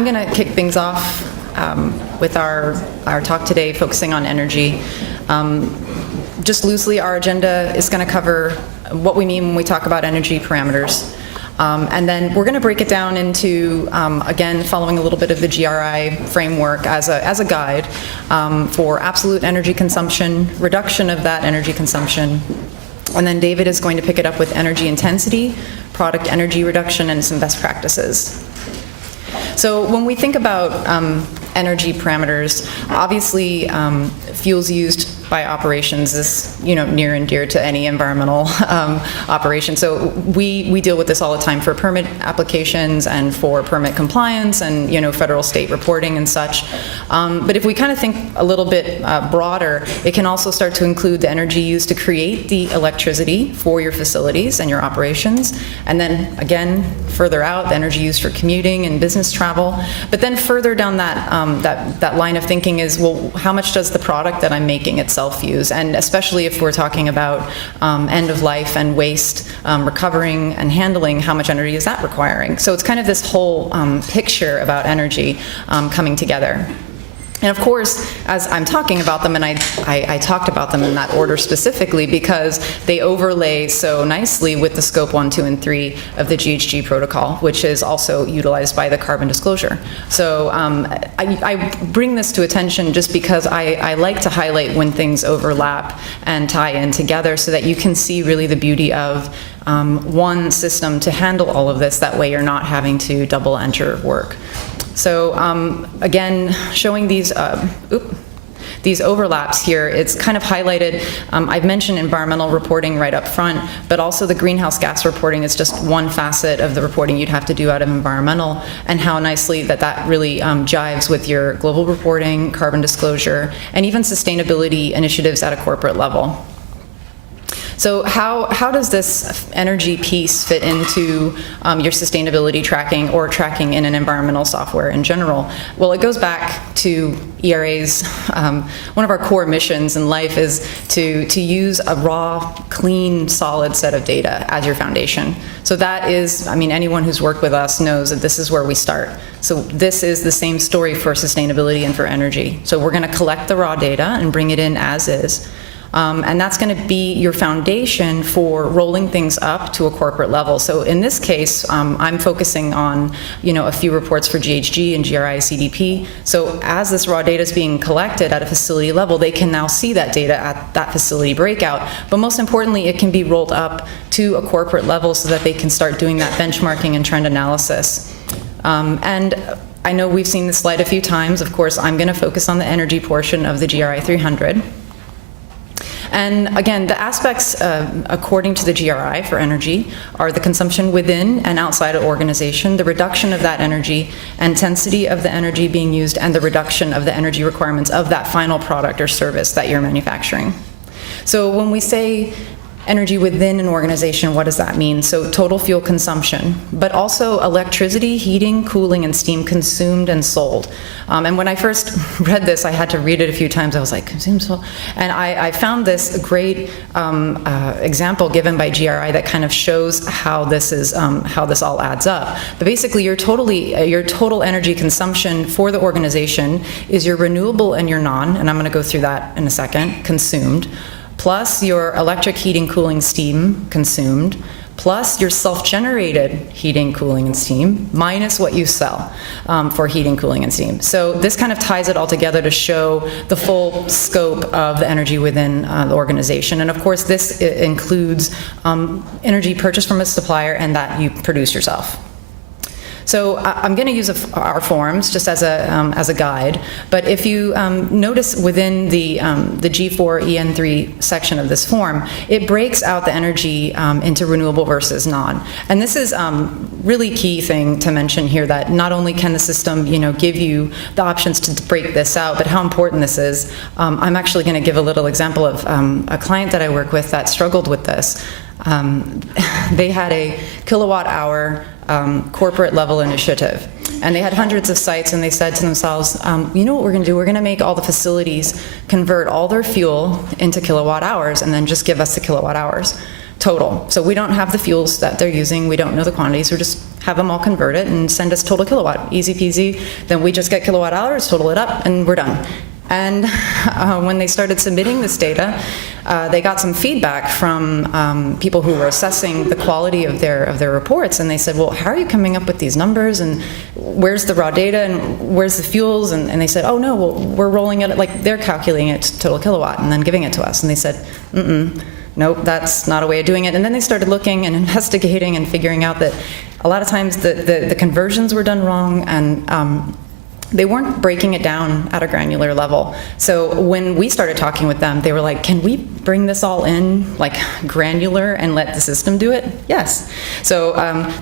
I'm going to kick things off with our talk today focusing on energy. Just loosely, our agenda is going to cover what we mean when we talk about energy parameters. And then we're going to break it down into, again, following a little bit of the GRI framework as a guide for absolute energy consumption, reduction of that energy consumption, and then David is going to pick it up with energy intensity, product energy reduction, and some best practices. So when we think about energy parameters, obviously fuels used by operations is near and dear to any environmental operation. So we deal with this all the time for permit applications and for permit compliance and federal state reporting and such. But if we kind of think a little bit broader, it can also start to include the energy used to create the electricity for your facilities and your operations, and then again further out, the energy used for commuting and business travel. But then further down that line of thinking is, well, how much does the product that I'm making itself use? And especially if we're talking about end of life and waste, recovering and handling, how much energy is that requiring? So it's kind of this whole picture about energy coming together. And of course, as I'm talking about them, and I talked about them in that order specifically because they overlay so nicely with the scope 1, 2, and 3 of the GHG Protocol, which is also utilized by the carbon disclosure. So I bring this to attention just because I like to highlight when things overlap and tie in together so that you can see really the beauty of one system to handle all of this. That way you're not having to double enter work. So again, showing these overlaps here, it's kind of highlighted. I've mentioned environmental reporting right up front, but also the greenhouse gas reporting is just one facet of the reporting you'd have to do out of environmental, and how nicely that really jives with your global reporting, carbon disclosure, and even sustainability initiatives at a corporate level. So how does this energy piece fit into your sustainability tracking or tracking in an environmental software in general? Well, it goes back to ERA's, one of our core missions in life is to use a raw, clean, solid set of data as your foundation. So that is, anyone who's worked with us knows that this is where we start. So this is the same story for sustainability and for energy. So we're going to collect the raw data and bring it in as is. And that's going to be your foundation for rolling things up to a corporate level. So in this case, I'm focusing on a few reports for GHG and GRI CDP. So as this raw data is being collected at a facility level, they can now see that data at that facility breakout. But most importantly, it can be rolled up to a corporate level so that they can start doing that benchmarking and trend analysis. And I know we've seen this slide a few times. Of course, I'm going to focus on the energy portion of the GRI 300. And again, the aspects, according to the GRI for energy, are the consumption within and outside of organization, the reduction of that energy, intensity of the energy being used, and the reduction of the energy requirements of that final product or service that you're manufacturing. So when we say energy within an organization, what does that mean? So total fuel consumption, but also electricity, heating, cooling, and steam consumed and sold. And when I first read this, I had to read it a few times. I was like, consumed, sold. And I found this great example given by GRI that kind of shows how this is, how this all adds up. But basically, your total energy consumption for the organization is your renewable and your non, and I'm going to go through that in a second, consumed, plus your electric heating, cooling, steam consumed, plus your self-generated heating, cooling, and steam, minus what you sell for heating, cooling, and steam. So this kind of ties it all together to show the full scope of the energy within the organization. And of course, this includes energy purchased from a supplier and that you produce yourself. So I'm going to use our forms just as a guide, but if you notice within the G4 EN3 section of this form, it breaks out the energy into renewable versus non. And this is really key thing to mention here, that not only can the system give you the options to break this out, but how important this is. I'm actually going to give a little example of a client that I work with that struggled with this. They had a kilowatt hour corporate level initiative, and they had hundreds of sites, and they said to themselves, you know what we're going to do? We're going to make all the facilities convert all their fuel into kilowatt hours and then just give us the kilowatt hours total. So we don't have the fuels that they're using, we don't know the quantities, we're just have them all convert it and send us total kilowatt, easy peasy. Then we just get kilowatt hours, total it up, and we're done. And when they started submitting this data, they got some feedback from people who were assessing the quality of their reports, and they said, well, how are you coming up with these numbers, and where's the raw data, and where's the fuels? And they said, oh no, well, we're rolling it, like they're calculating it to total kilowatt and then giving it to us. And they said, nope, that's not a way of doing it. And then they started looking and investigating and figuring out that a lot of times the conversions were done wrong, and they weren't breaking it down at a granular level. So when we started talking with them, they were like, can we bring this all in like granular and let the system do it? Yes. So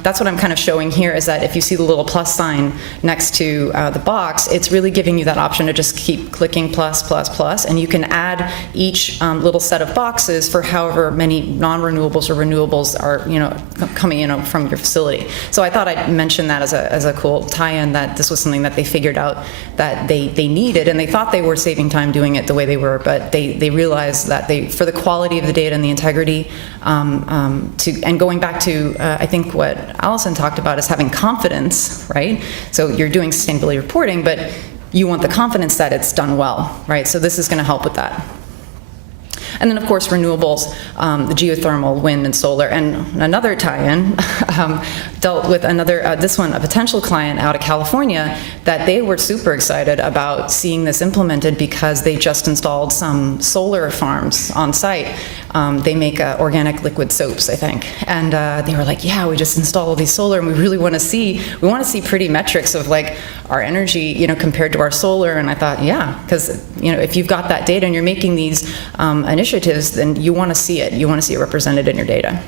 that's what I'm kind of showing here, is that if you see the little plus sign next to the box, it's really giving you that option to just keep clicking plus, plus, plus, and you can add each little set of boxes for however many non-renewables or renewables are coming in from your facility. So I thought I'd mention that as a cool tie-in, that this was something that they figured out that they needed, and they thought they were saving time doing it the way they were, but they realized that for the quality of the data and the integrity, and going back to I think what Allison talked about is having confidence, right? So you're doing sustainability reporting, but you want the confidence that it's done well, right? So this is going to help with that. And then, of course, renewables, the geothermal, wind, and solar. And another tie-in dealt with this one, a potential client out of California, that they were super excited about seeing this implemented because they just installed some solar farms on site. They make organic liquid soaps, I think. And they were like, yeah, we just installed all these solar, and we really want to see pretty metrics of like our energy, compared to our solar. And I thought, yeah, because, if you've got that data and you're making these initiatives, then you want to see it. You want to see it represented in your data.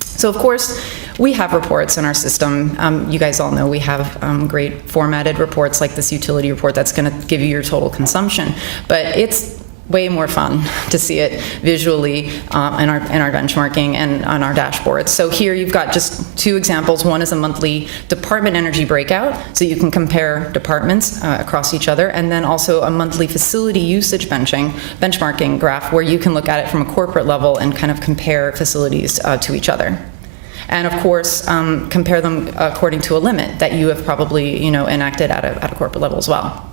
So, of course, we have reports in our system. You guys all know we have great formatted reports like this utility report that's going to give you your total consumption. But it's way more fun to see it visually in our benchmarking and on our dashboards. So here you've got just two examples. One is a monthly department energy breakout, so you can compare departments across each other, and then also a monthly facility usage benchmarking graph where you can look at it from a corporate level and kind of compare facilities to each other. And of course, compare them according to a limit that you have probably enacted at a corporate level as well.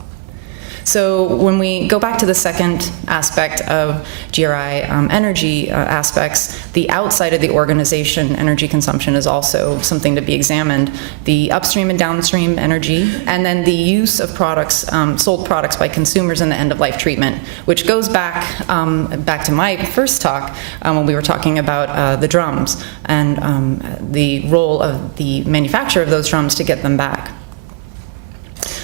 So when we go back to the second aspect of GRI energy aspects, the outside of the organization energy consumption is also something to be examined. The upstream and downstream energy, and then the use of products, sold products by consumers in the end-of-life treatment, which goes back to my first talk when we were talking about the drums and the role of the manufacturer of those drums to get them back.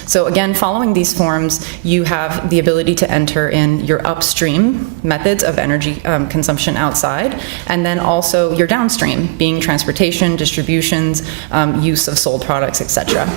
So again, following these forms, you have the ability to enter in your upstream methods of energy consumption outside, and then also your downstream, being transportation, distributions, use of sold products, etc.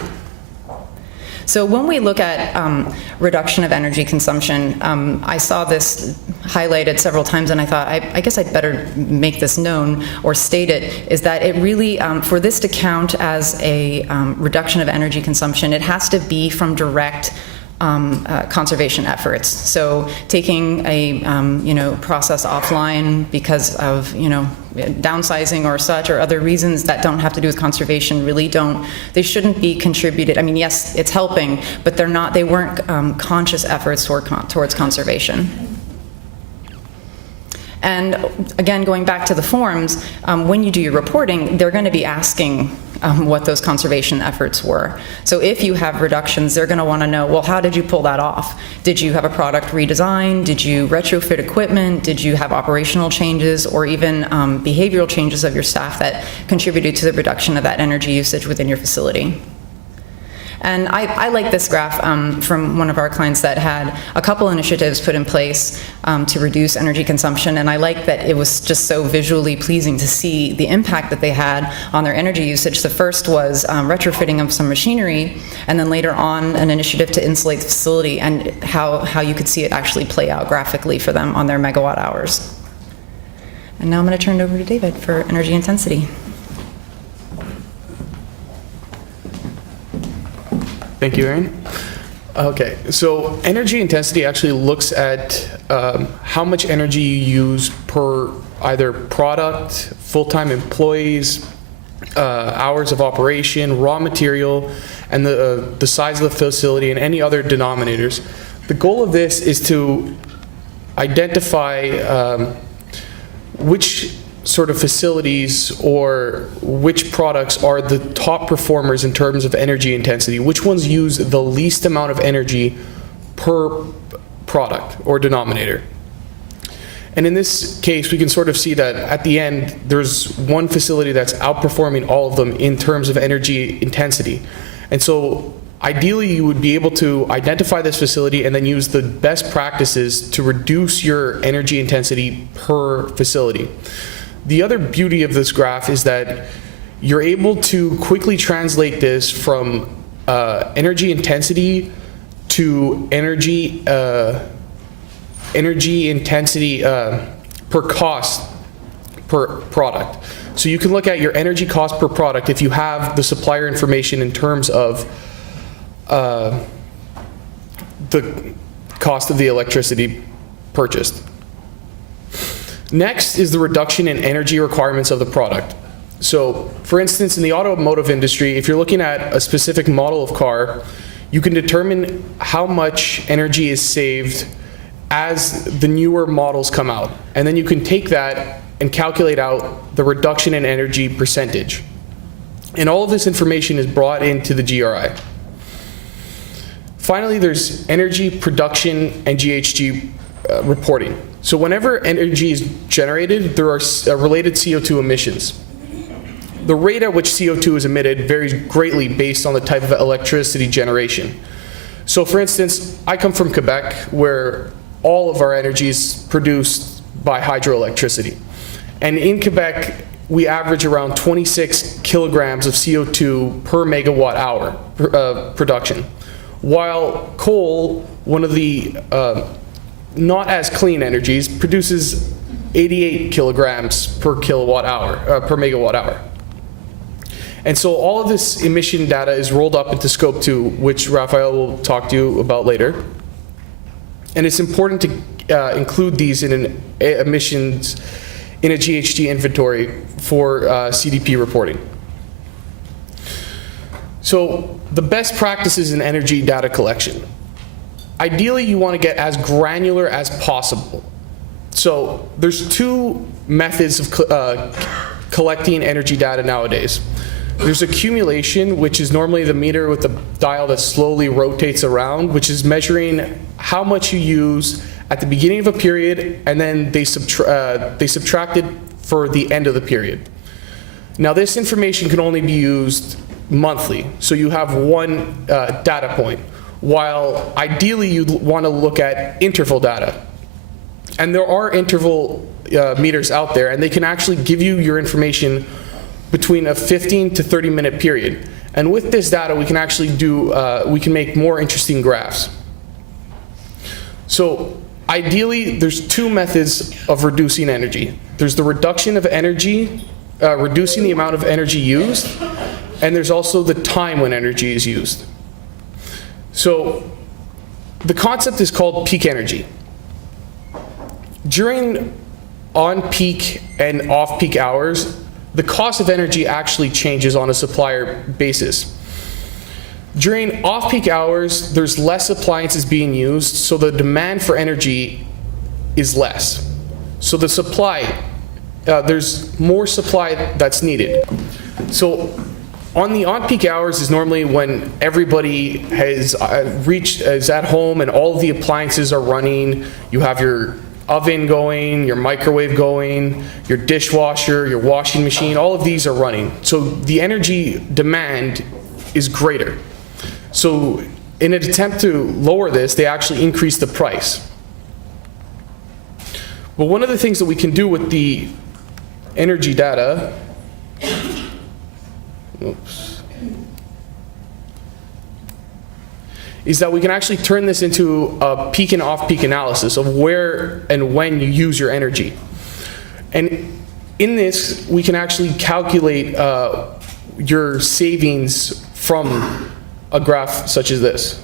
So when we look at reduction of energy consumption, I saw this highlighted several times, and I thought, I guess I'd better make this known or state it, is that it really, for this to count as a reduction of energy consumption, it has to be from direct conservation efforts. So taking a process offline because of downsizing or such, or other reasons that don't have to do with conservation, they shouldn't be contributed. I mean, yes, it's helping, but they weren't conscious efforts towards conservation. And again, going back to the forms, when you do your reporting, they're going to be asking what those conservation efforts were. So if you have reductions, they're going to want to know, well, how did you pull that off? Did you have a product redesign? Did you retrofit equipment? Did you have operational changes or even behavioral changes of your staff that contributed to the reduction of that energy usage within your facility? And I like this graph from one of our clients that had a couple initiatives put in place to reduce energy consumption, and I like that it was just so visually pleasing to see the impact that they had on their energy usage. The first was retrofitting of some machinery, and then later on an initiative to insulate the facility, and how you could see it actually play out graphically for them on their megawatt hours. And now I'm going to turn it over to David for energy intensity. Thank you, Erin. Okay, so energy intensity actually looks at how much energy you use per either product, full-time employees, hours of operation, raw material, and the size of the facility, and any other denominators. The goal of this is to identify which sort of facilities or which products are the top performers in terms of energy intensity, which ones use the least amount of energy per product or denominator. And in this case, we can sort of see that at the end, there's one facility that's outperforming all of them in terms of energy intensity. And so ideally, you would be able to identify this facility and then use the best practices to reduce your energy intensity per facility. The other beauty of this graph is that you're able to quickly translate this from energy intensity to energy intensity per cost per product. So you can look at your energy cost per product if you have the supplier information in terms of the cost of the electricity purchased. Next is the reduction in energy requirements of the product. So, for instance, in the automotive industry, if you're looking at a specific model of car, you can determine how much energy is saved as the newer models come out. And then you can take that and calculate out the reduction in energy percentage. And all of this information is brought into the GRI. Finally, there's energy production and GHG reporting. So whenever energy is generated, there are related CO2 emissions. The rate at which CO2 is emitted varies greatly based on the type of electricity generation. So for instance, I come from Quebec, where all of our energy is produced by hydroelectricity. And in Quebec, we average around 26 kilograms of CO2 per megawatt hour production. While coal, one of the not as clean energies, produces 88 kilograms per kilowatt hour, per megawatt hour. And so all of this emission data is rolled up into Scope 2, which Raphael will talk to you about later. And it's important to include these in emissions in a GHG inventory for CDP reporting. So the best practices in energy data collection. Ideally, you want to get as granular as possible. So there's two methods of collecting energy data nowadays. There's accumulation, which is normally the meter with the dial that slowly rotates around, which is measuring how much you use at the beginning of a period, and then they subtract it for the end of the period. Now, this information can only be used monthly, so you have one data point, while ideally you'd want to look at interval data. And there are interval meters out there, and they can actually give you your information between a 15 to 30 minute period. And with this data, we can actually we can make more interesting graphs. So ideally, there's two methods of reducing energy. There's the reduction of energy, reducing the amount of energy used, and there's also the time when energy is used. So the concept is called peak energy. During on-peak and off-peak hours, the cost of energy actually changes on a supplier basis. During off-peak hours, there's less appliances being used, so the demand for energy is less. So the supply, there's more supply that's needed. So on the on-peak hours is normally when everybody has is at home and all of the appliances are running. You have your oven going, your microwave going, your dishwasher, your washing machine, all of these are running. So the energy demand is greater. So in an attempt to lower this, they actually increase the price. But one of the things that we can do with the energy data, is that we can actually turn this into a peak and off-peak analysis of where and when you use your energy. And in this, we can actually calculate your savings from a graph such as this.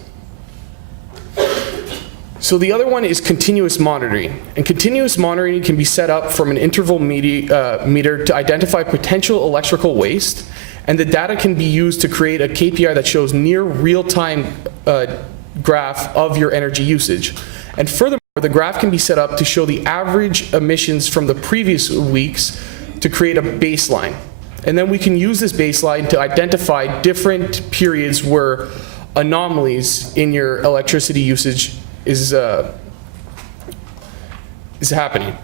So the other one is continuous monitoring. And continuous monitoring can be set up from an interval meter to identify potential electrical waste, and the data can be used to create a KPI that shows near real-time graph of your energy usage. And furthermore, the graph can be set up to show the average emissions from the previous weeks to create a baseline. And then we can use this baseline to identify different periods where anomalies in your electricity usage is happening.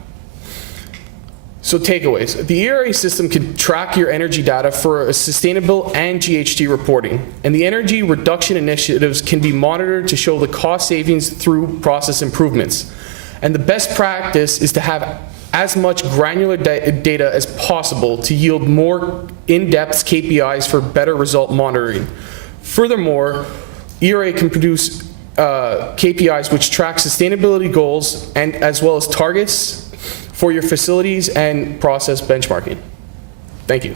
So takeaways. The ERA system can track your energy data for a sustainable and GHG reporting, and the energy reduction initiatives can be monitored to show the cost savings through process improvements. And the best practice is to have as much granular data as possible to yield more in-depth KPIs for better result monitoring. Furthermore, ERA can produce KPIs which track sustainability goals and as well as targets for your facilities and process benchmarking. Thank you.